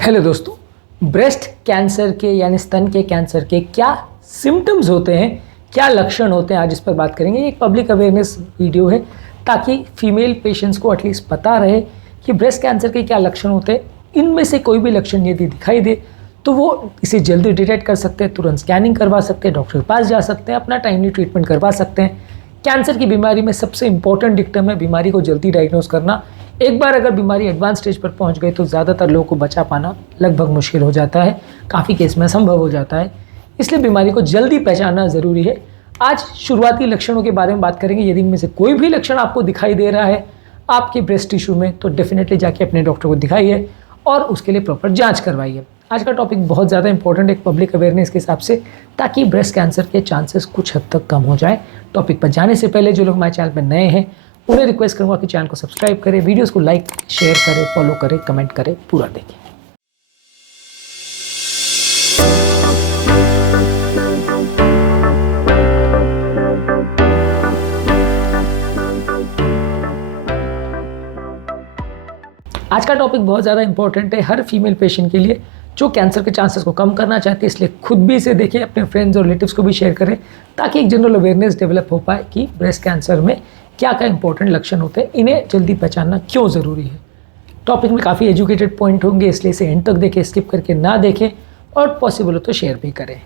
Hello दोस्तों, breast cancer के यानी स्तन के कैंसर के क्या सिम्टम्स होते हैं, क्या लक्षण होते हैं, आज इस पर बात करेंगे। ये एक पब्लिक अवेयरनेस वीडियो है ताकि फीमेल पेशेंट्स को एटलीस्ट पता रहे कि ब्रेस्ट कैंसर के क्या लक्षण होते हैं। इनमें से कोई भी लक्षण यदि दिखाई दे तो वो इसे जल्दी डिटेक्ट कर सकते हैं, तुरंत स्कैनिंग करवा सकते हैं, डॉक्टर के पास जा सकते हैं, अपना टाइमली ट्रीटमेंट करवा सकते हैं। कैंसर की बीमारी में सबसे इंपॉर्टेंट डिक्टम है बीमारी को जल्दी डायग्नोज करना। एक बार अगर बीमारी एडवांस स्टेज पर पहुंच गई तो ज़्यादातर लोगों को बचा पाना लगभग मुश्किल हो जाता है, काफ़ी केस में असंभव हो जाता है। इसलिए बीमारी को जल्दी पहचानना ज़रूरी है। आज शुरुआती लक्षणों के बारे में बात करेंगे। यदि इनमें से कोई भी लक्षण आपको दिखाई दे रहा है आपके ब्रेस्ट टिश्यू में तो डेफिनेटली जाके अपने डॉक्टर को दिखाइए और उसके लिए प्रॉपर जाँच करवाइए। आज का टॉपिक बहुत ज़्यादा इंपॉर्टेंट है पब्लिक अवेयरनेस के हिसाब से, ताकि ब्रेस्ट कैंसर के चांसेस कुछ हद तक कम हो जाए। टॉपिक पर जाने से पहले जो लोग हमारे चैनल पर नए हैं उन्हें रिक्वेस्ट करूंगा कि चैनल को सब्सक्राइब करें, वीडियोस को लाइक शेयर करें, फॉलो करें, कमेंट करें, पूरा देखें। आज का टॉपिक बहुत ज़्यादा इंपॉर्टेंट है हर फीमेल पेशेंट के लिए जो कैंसर के चांसेस को कम करना चाहते हैं। इसलिए खुद भी इसे देखें, अपने फ्रेंड्स और रिलेटिव्स को भी शेयर करें ताकि एक जनरल अवेयरनेस डेवलप हो पाए कि ब्रेस्ट कैंसर में क्या क्या इंपॉर्टेंट लक्षण होते हैं, इन्हें जल्दी पहचानना क्यों ज़रूरी है। टॉपिक में काफ़ी एजुकेटेड पॉइंट होंगे, इसलिए इसे एंड तक देखें, स्किप करके ना देखें और पॉसिबल हो तो शेयर भी करें।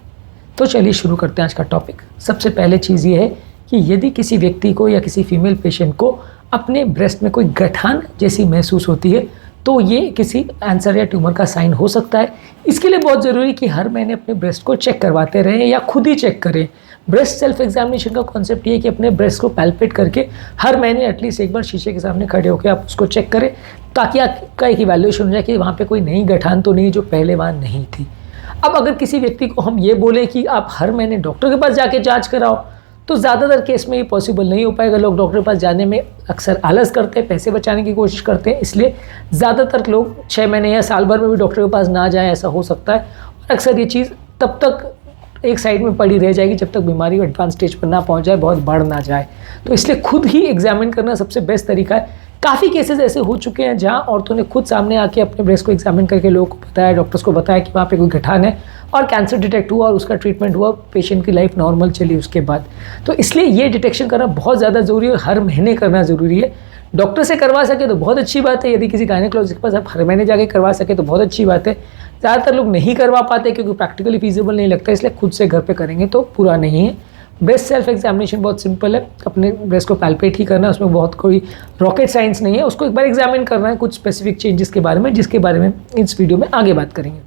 तो चलिए शुरू करते हैं आज का टॉपिक। सबसे पहले चीज़ ये है कि यदि किसी व्यक्ति को या किसी फीमेल पेशेंट को अपने ब्रेस्ट में कोई गठान जैसी महसूस होती है तो ये किसी कैंसर या ट्यूमर का साइन हो सकता है। इसके लिए बहुत ज़रूरी है कि हर महीने अपने ब्रेस्ट को चेक करवाते रहें या खुद ही चेक करें। ब्रेस्ट सेल्फ एग्जामिनेशन का कॉन्सेप्ट ये है कि अपने ब्रेस्ट को पैल्पेट करके हर महीने एटलीस्ट एक बार शीशे के सामने खड़े होकर आप उसको चेक करें ताकि आपका एक इवैल्यूएशन हो जाए कि वहाँ पे कोई नई गठान तो नहीं जो पहले वहाँ नहीं थी। अब अगर किसी व्यक्ति को हम ये बोलें कि आप हर महीने डॉक्टर के पास जाके जाँच कराओ तो ज़्यादातर केस में ये पॉसिबल नहीं हो पाएगा। लोग डॉक्टर के पास जाने में अक्सर आलस करते हैं, पैसे बचाने की कोशिश करते हैं, इसलिए ज़्यादातर लोग 6 महीने या साल भर में भी डॉक्टर के पास ना जाएं, ऐसा हो सकता है। और अक्सर ये चीज़ तब तक एक साइड में पड़ी रह जाएगी जब तक बीमारी एडवांस स्टेज पर ना पहुंच जाए, बहुत बढ़ ना जाए। तो इसलिए खुद ही एग्जामिन करना सबसे बेस्ट तरीका है। काफ़ी केसेस ऐसे हो चुके हैं जहां औरतों ने खुद सामने आके अपने ब्रेस्ट को एग्जामिन करके लोगों को बताया, डॉक्टर्स को बताया कि वहाँ पे कोई गठान है और कैंसर डिटेक्ट हुआ और उसका ट्रीटमेंट हुआ, पेशेंट की लाइफ नॉर्मल चली उसके बाद। तो इसलिए ये डिटेक्शन करना बहुत ज़्यादा ज़रूरी है, हर महीने करना ज़रूरी है। डॉक्टर से करवा सके तो बहुत अच्छी बात है, यदि किसी गायनेकोलॉजिस्ट के पास आप हर महीने जाके करवा सके तो बहुत अच्छी बात है। ज़्यादातर लोग नहीं करवा पाते क्योंकि प्रैक्टिकली फीजिबल नहीं लगता, इसलिए खुद से घर पे करेंगे तो पूरा नहीं है। ब्रेस्ट सेल्फ एग्जामिनेशन बहुत सिंपल है, अपने ब्रेस्ट को पैल्पेट ही करना है, उसमें बहुत कोई रॉकेट साइंस नहीं है। उसको एक बार एग्जामिन करना है कुछ स्पेसिफिक चेंजेस के बारे में, जिसके बारे में इस वीडियो में आगे बात करेंगे।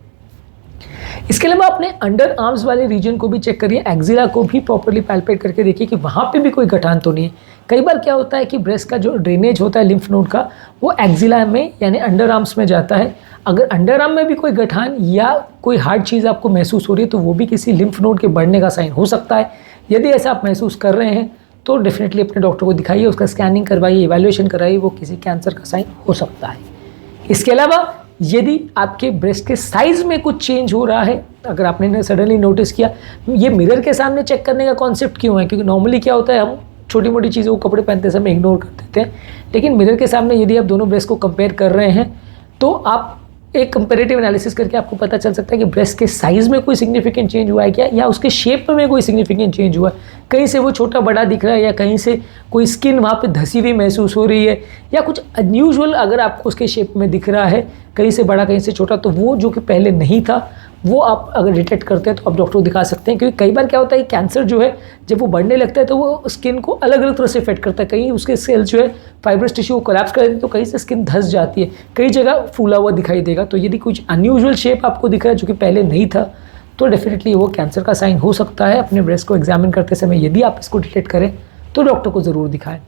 इसके अलावा अपने अंडर आर्म्स वाले रीजन को भी चेक करिए, एक्जिला को भी प्रॉपर्ली पैल्पेट करके देखिए कि वहाँ पे भी कोई गठान तो नहीं है। कई बार क्या होता है कि ब्रेस्ट का जो ड्रेनेज होता है लिम्फ नोड का वो एक्जिला में यानी अंडर आर्म्स में जाता है। अगर अंडर आर्म में भी कोई गठान या कोई हार्ड चीज़ आपको महसूस हो रही है तो वो भी किसी लिम्फ नोड के बढ़ने का साइन हो सकता है। यदि ऐसा आप महसूस कर रहे हैं तो डेफिनेटली अपने डॉक्टर को दिखाइए, उसका स्कैनिंग करवाइए, इवैल्यूएशन कराइए, वो किसी कैंसर का साइन हो सकता है। इसके अलावा यदि आपके ब्रेस्ट के साइज़ में कुछ चेंज हो रहा है, अगर आपने सडनली नोटिस किया, ये मिरर के सामने चेक करने का कॉन्सेप्ट क्यों है, क्योंकि नॉर्मली क्या होता है हम छोटी मोटी चीज़ों को कपड़े पहनते समय इग्नोर कर देते हैं, लेकिन मिरर के सामने यदि आप दोनों ब्रेस्ट को कंपेयर कर रहे हैं तो आप एक कंपेरेटिव एनालिसिस करके आपको पता चल सकता है कि ब्रेस्ट के साइज़ में कोई सिग्निफिकेंट चेंज हुआ है क्या, या उसके शेप में कोई सिग्निफिकेंट चेंज हुआ है। कहीं से वो छोटा बड़ा दिख रहा है या कहीं से कोई स्किन वहाँ पे धसी हुई महसूस हो रही है या कुछ अनयूजुअल अगर आपको उसके शेप में दिख रहा है, कहीं से बड़ा कहीं से छोटा, तो वो जो कि पहले नहीं था वो आप अगर डिटेक्ट करते हैं तो आप डॉक्टर को दिखा सकते हैं। क्योंकि कई बार क्या होता है कैंसर जो है जब वो बढ़ने लगता है तो वो स्किन को अलग अलग तरह से इफेक्ट करता है। कहीं उसके सेल्स जो है फाइब्रस टिश्यू को कोलैप्स कर देते हैं तो कहीं से स्किन धस जाती है, कई जगह फूला हुआ दिखाई देगा। तो यदि कुछ अनयूजुअल शेप आपको दिख रहा है जो कि पहले नहीं था तो डेफिनेटली वो कैंसर का साइन हो सकता है। अपने ब्रेस्ट को एग्जामिन करते समय यदि आप इसको डिटेक्ट करें तो डॉक्टर को ज़रूर दिखाएं।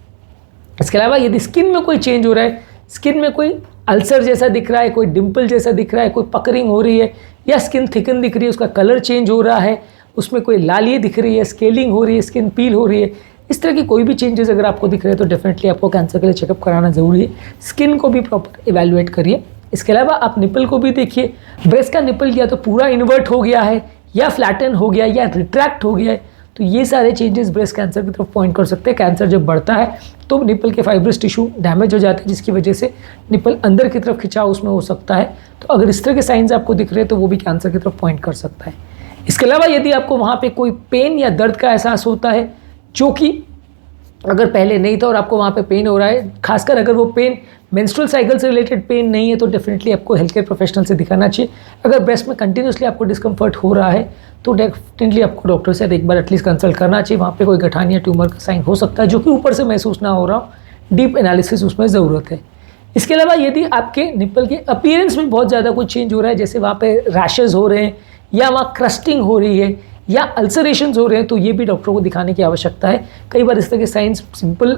इसके अलावा यदि स्किन में कोई चेंज हो रहा है, स्किन में कोई अल्सर जैसा दिख रहा है, कोई डिम्पल जैसा दिख रहा है, कोई पकरिंग हो रही है या स्किन थिकन दिख रही है, उसका कलर चेंज हो रहा है, उसमें कोई लाली दिख रही है, स्केलिंग हो रही है, स्किन पील हो रही है, इस तरह की कोई भी चेंजेस अगर आपको दिख रहे हैं तो डेफिनेटली आपको कैंसर के लिए चेकअप कराना ज़रूरी है। स्किन को भी प्रॉपर इवैल्यूएट करिए। इसके अलावा आप निपल को भी देखिए, ब्रेस्ट का निपल या तो पूरा इन्वर्ट हो गया है या फ्लैटन हो गया या रिट्रैक्ट हो गया है, तो ये सारे चेंजेस ब्रेस्ट कैंसर की तरफ पॉइंट कर सकते हैं। कैंसर जब बढ़ता है तो निपल के फाइब्रस टिश्यू डैमेज हो जाते हैं, जिसकी वजह से निपल अंदर की तरफ खिंचाव उसमें हो सकता है। तो अगर इस तरह के साइंस आपको दिख रहे हैं तो वो भी कैंसर की तरफ पॉइंट कर सकता है। इसके अलावा यदि आपको वहाँ पे कोई पेन या दर्द का एहसास होता है जो कि अगर पहले नहीं था और आपको वहाँ पे पेन हो रहा है, खासकर अगर वो पेन मेंस्ट्रुअल साइकिल से रिलेटेड पेन नहीं है, तो डेफिनेटली आपको हेल्थ केयर प्रोफेशनल से दिखाना चाहिए। अगर ब्रेस्ट में कंटिन्यूसली आपको डिस्कम्फर्ट हो रहा है तो डेफिनेटली आपको डॉक्टर से एक बार एटलीस्ट कंसल्ट करना चाहिए। वहाँ पे कोई गठान या ट्यूमर का साइन हो सकता है जो कि ऊपर से महसूस ना हो रहा हो, डीप एनालिसिस उसमें ज़रूरत है। इसके अलावा यदि आपके निप्पल के अपीयरेंस में बहुत ज़्यादा कुछ चेंज हो रहा है, जैसे वहाँ पे रैशेज़ हो रहे हैं या वहाँ क्रस्टिंग हो रही है या अल्सरेशंस हो रहे हैं, तो ये भी डॉक्टर को दिखाने की आवश्यकता है। कई बार इस तरह के साइंस सिंपल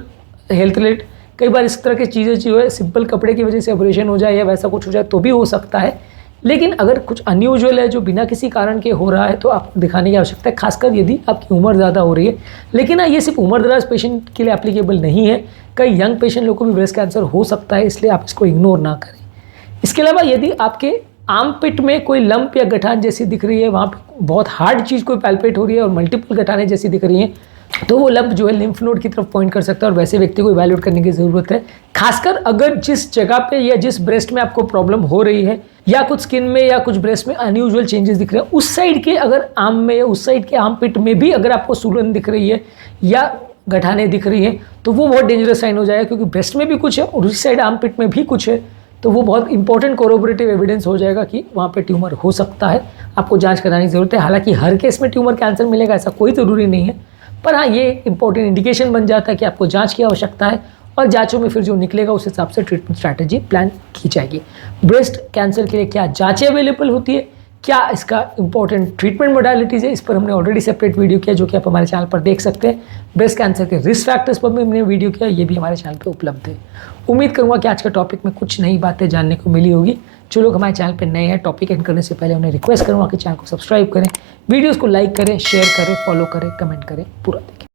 हेल्थ रिलेटेड, कई बार इस तरह की चीज़ें जो है सिंपल कपड़े की वजह से ऑपरेशन हो जाए या वैसा कुछ हो जाए तो भी हो सकता है। लेकिन अगर कुछ अनयूजुअल है जो बिना किसी कारण के हो रहा है तो आपको दिखाने की आवश्यकता है, खासकर यदि आपकी उम्र ज़्यादा हो रही है। लेकिन हाँ, ये सिर्फ उम्र दराज पेशेंट के लिए एप्लीकेबल नहीं है, कई यंग पेशेंट लोगों को भी ब्रेस्ट कैंसर हो सकता है, इसलिए आप इसको इग्नोर ना करें। इसके अलावा यदि आपके आर्म पिट में कोई लंप या गठान जैसी दिख रही है, वहाँ पे बहुत हार्ड चीज़ कोई पैल्पेट हो रही है और मल्टीपल गठानें जैसी दिख रही हैं, तो वो लंप जो है लिम्फ नोड की तरफ पॉइंट कर सकता है और वैसे व्यक्ति को इवैल्यूएट करने की ज़रूरत है। खासकर अगर जिस जगह पे या जिस ब्रेस्ट में आपको प्रॉब्लम हो रही है या कुछ स्किन में या कुछ ब्रेस्ट में अनयूजुअल चेंजेस दिख रहे हैं, उस साइड के अगर आर्म में या उस साइड के आर्म पिट में भी अगर आपको सूलन दिख रही है या गठानें दिख रही हैं, तो वो बहुत डेंजरस साइन हो जाएगा, क्योंकि ब्रेस्ट में भी कुछ है और उस साइड आर्म पिट में भी कुछ है। तो वो बहुत इंपॉर्टेंट कोरोबरेटिव एविडेंस हो जाएगा कि वहाँ पे ट्यूमर हो सकता है, आपको जांच कराने की ज़रूरत है। हालांकि हर केस में ट्यूमर कैंसर मिलेगा ऐसा कोई ज़रूरी नहीं है, पर हाँ, ये इंपॉर्टेंट इंडिकेशन बन जाता है कि आपको जांच की आवश्यकता है और जांचों में फिर जो निकलेगा उस हिसाब से ट्रीटमेंट स्ट्रैटेजी प्लान की जाएगी। ब्रेस्ट कैंसर के लिए क्या जांचें अवेलेबल होती है, क्या इसका इंपॉर्टेंट ट्रीटमेंट मोडालिटीज़ है, इस पर हमने ऑलरेडी सेपरेट वीडियो किया जो कि आप हमारे चैनल पर देख सकते हैं। ब्रेस्ट कैंसर के रिस्क फैक्टर्स पर भी हमने वीडियो किया, ये भी हमारे चैनल पर उपलब्ध है। उम्मीद करूँगा कि आज का टॉपिक में कुछ नई बातें जानने को मिली होगी। जो लोग हमारे चैनल पर नए हैं, टॉपिक एंड करने से पहले उन्हें रिक्वेस्ट करूँगा कि चैनल को सब्सक्राइब करें, वीडियोज़ को लाइक करें, शेयर करें, फॉलो करें, कमेंट करें, पूरा देखें।